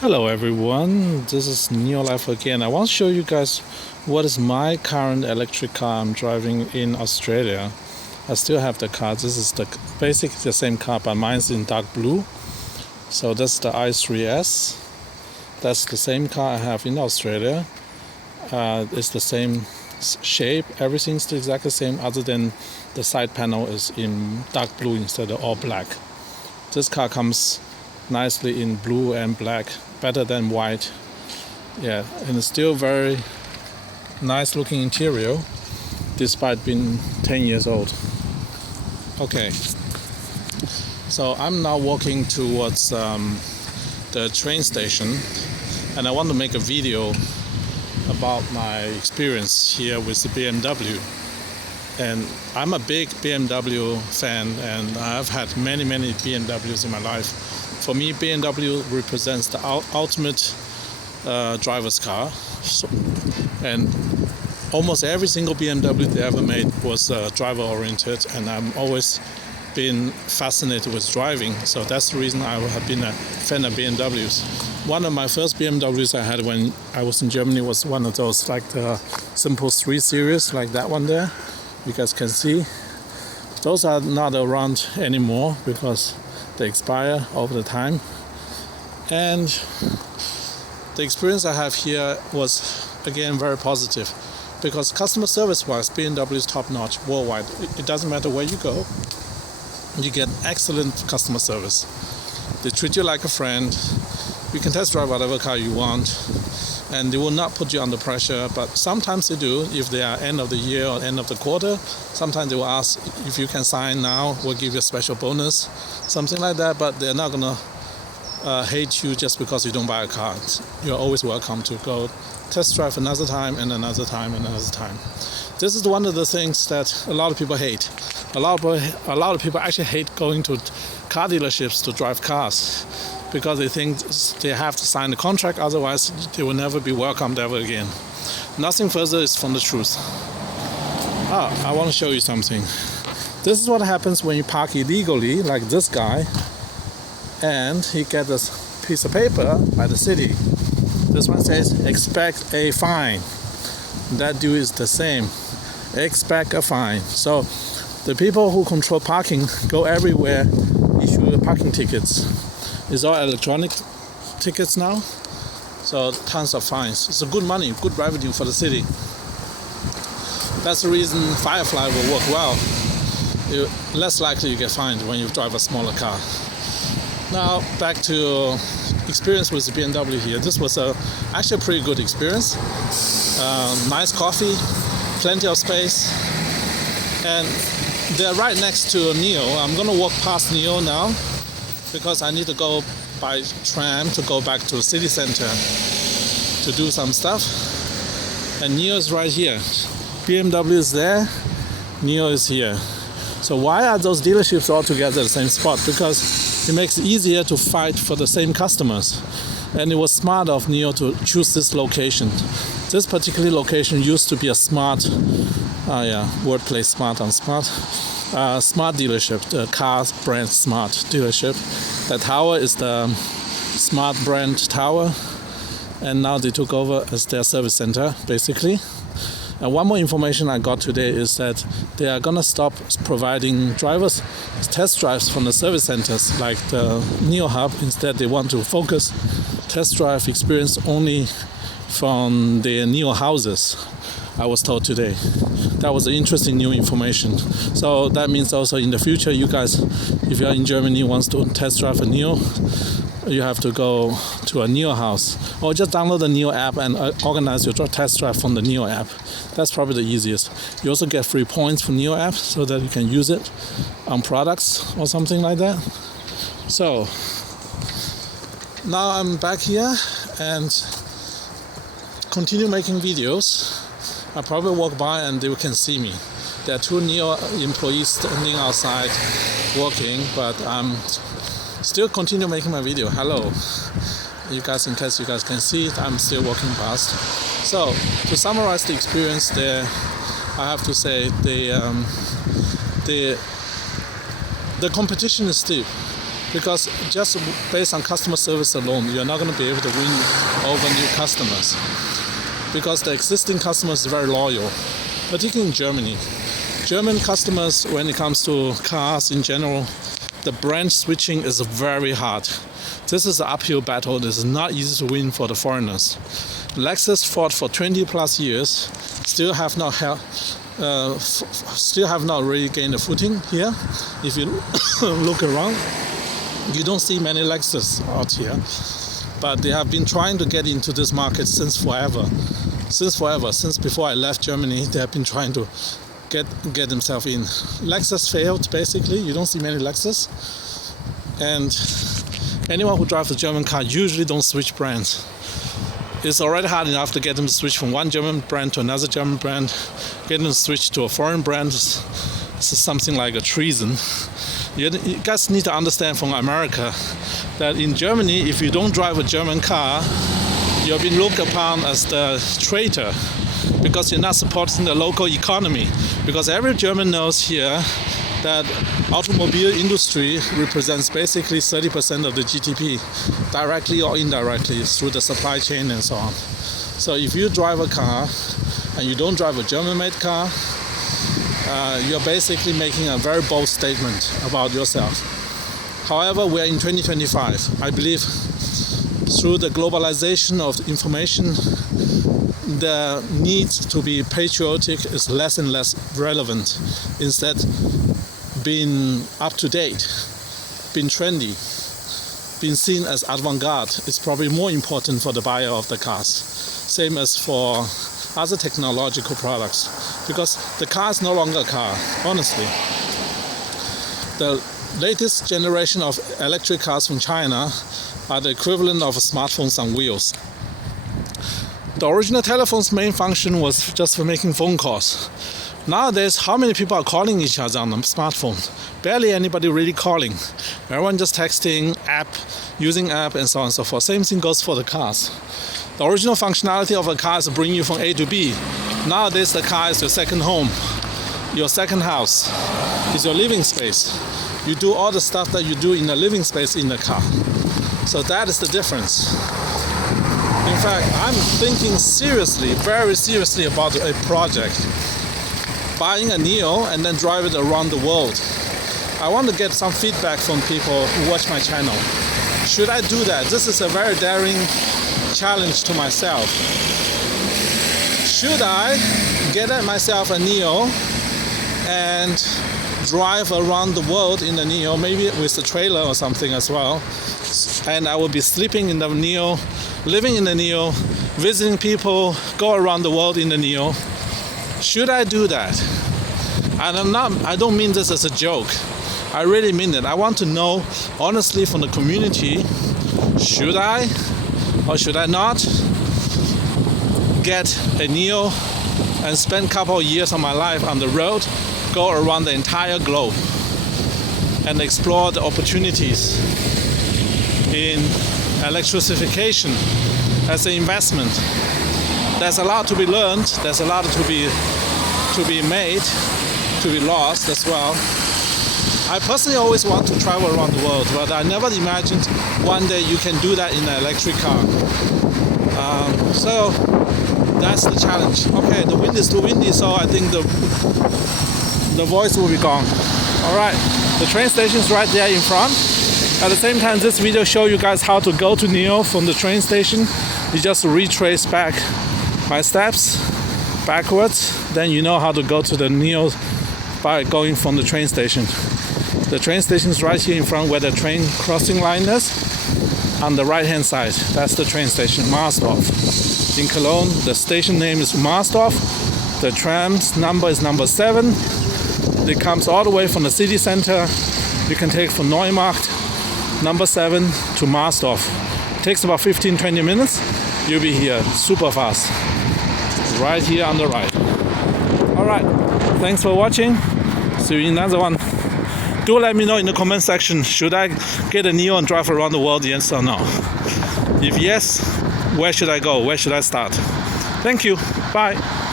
Hello everyone, this is Neo Life again. I want to show you guys what is my current electric car I'm driving in Australia. I still have the car. This is basically the same car, but mine's in dark blue. So that's the i3S. That's the same car I have in Australia. It's the same shape. Everything's exactly the same, other than the side panel is in dark blue instead of all black. This car comes nicely in blue and black, better than white. Yeah, and it's still very nice looking interior despite being 10 years old. Okay, so I'm now walking towards the train station, and I want to make a video about my experience here with the BMW. And I'm a big BMW fan, and I've had many BMWs in my life. For me, BMW represents the ultimate driver's car. And almost every single BMW they ever made was driver oriented, and I'm always been fascinated with driving. So that's the reason I have been a fan of BMWs. One of my first BMWs I had when I was in Germany was one of those, like the Simple 3 Series, like that one there. You guys can see those are not around anymore because they expire over the time. And the experience I have here was again very positive, because customer service wise BMW is top notch worldwide. It doesn't matter where you go, you get excellent customer service. They treat you like a friend. You can test drive whatever car you want, and they will not put you under pressure, but sometimes they do. If they are end of the year or end of the quarter, sometimes they will ask if you can sign now, we'll give you a special bonus, something like that. But they're not gonna hate you just because you don't buy a car. You're always welcome to go test drive another time and another time and another time. This is one of the things that a lot of people hate. A lot of people actually hate going to car dealerships to drive cars, because they think they have to sign a contract, otherwise they will never be welcomed ever again. Nothing further is from the truth. I want to show you something. This is what happens when you park illegally, like this guy, and he gets this piece of paper by the city. This one says, expect a fine. That dude is the same. Expect a fine. So the people who control parking go everywhere, issue parking tickets. It's all electronic tickets now, so tons of fines. It's a good money, good revenue for the city. That's the reason Firefly will work well. You're less likely you get fined when you drive a smaller car. Now back to experience with the BMW here. This was actually a pretty good experience. Nice coffee, plenty of space, and they're right next to NIO. I'm gonna walk past NIO now, because I need to go by tram to go back to city center to do some stuff. And NIO is right here. BMW is there, NIO is here. So why are those dealerships all together at the same spot? Because it makes it easier to fight for the same customers. And it was smart of NIO to choose this location. This particular location used to be a smart, wordplay, smart on smart. Smart dealership, the car brand Smart dealership. The tower is the Smart brand tower, and now they took over as their service center, basically. And one more information I got today is that they are gonna stop providing drivers test drives from the service centers like the NIO Hub. Instead, they want to focus test drive experience only from the NIO houses, I was told today. That was an interesting new information. So that means also in the future, you guys, if you're in Germany, wants to test drive a NIO, you have to go to a NIO house, or just download the NIO app and organize your test drive from the NIO app. That's probably the easiest. You also get free points from NIO app so that you can use it on products or something like that. So now I'm back here and continue making videos. I probably walk by and they can see me. There are two NIO employees standing outside working, but I'm still continue making my video. Hello. You guys, in case you guys can see it, I'm still walking past. So to summarize the experience there, I have to say the competition is steep. because just based on customer service alone, you're not going to be able to win over new customers, because the existing customers are very loyal, particularly in Germany. German customers, when it comes to cars in general, the brand switching is very hard. This is an uphill battle. This is not easy to win for the foreigners. Lexus fought for 20 plus years, still have not really gained a footing here. If you look around, you don't see many Lexus out here, but they have been trying to get into this market since forever. Since before I left Germany, they have been trying to get themselves in. Lexus failed, basically. You don't see many Lexus, and anyone who drives a German car usually don't switch brands. It's already hard enough to get them to switch from one German brand to another German brand. Getting them to switch to a foreign brand is something like a treason. You guys need to understand from America that in Germany, if you don't drive a German car, you're being looked upon as the traitor, because you're not supporting the local economy. Because every German knows here that automobile industry represents basically 30% of the GDP, directly or indirectly through the supply chain and so on. So if you drive a car and you don't drive a German-made car, you're basically making a very bold statement about yourself. However, we're in 2025. I believe through the globalization of information, the need to be patriotic is less and less relevant. Instead, being up to date, being trendy, being seen as avant-garde is probably more important for the buyer of the cars. Same as for other technological products, because the car is no longer a car, honestly. The latest generation of electric cars from China are the equivalent of smartphones on wheels. The original telephone's main function was just for making phone calls. Nowadays, how many people are calling each other on the smartphone? Barely anybody really calling. Everyone just texting, using app, and so on and so forth. Same thing goes for the cars. The original functionality of a car is to bring you from A to B. Nowadays, the car is your second home, your second house. It's your living space. You do all the stuff that you do in the living space in the car. So that is the difference. In fact, I'm thinking seriously, very seriously about a project. Buying a NIO and then drive it around the world. I want to get some feedback from people who watch my channel. Should I do that? This is a very daring challenge to myself. Should I get myself a NIO and drive around the world in the NIO, maybe with a trailer or something as well, and I will be sleeping in the NIO, living in the NIO, visiting people, go around the world in the NIO? Should I do that? And I don't mean this as a joke. I really mean it. I want to know honestly from the community, should I or should I not get a NIO and spend a couple of years of my life on the road, go around the entire globe and explore the opportunities in electrification as an investment. There's a lot to be learned, there's a lot to be made, to be lost as well. I personally always want to travel around the world, but I never imagined one day you can do that in an electric car. So that's the challenge. Okay, the wind is too windy, so I think the voice will be gone. Alright, the train station is right there in front. At the same time, this video shows you guys how to go to NIO from the train station. You just retrace back my steps backwards, then you know how to go to the NIO by going from the train station. The train station is right here in front where the train crossing line is. On the right hand side, that's the train station, Marsdorf. In Cologne, the station name is Marsdorf. The tram's number is number 7. It comes all the way from the city center. You can take from Neumarkt, number 7 to Marsdorf. It takes about 15-20 minutes. You'll be here super fast. Right here on the right. Alright, thanks for watching. See you in another one. Do let me know in the comment section, should I get a NIO and drive around the world, yes or no? If yes, where should I go? Where should I start? Thank you. Bye.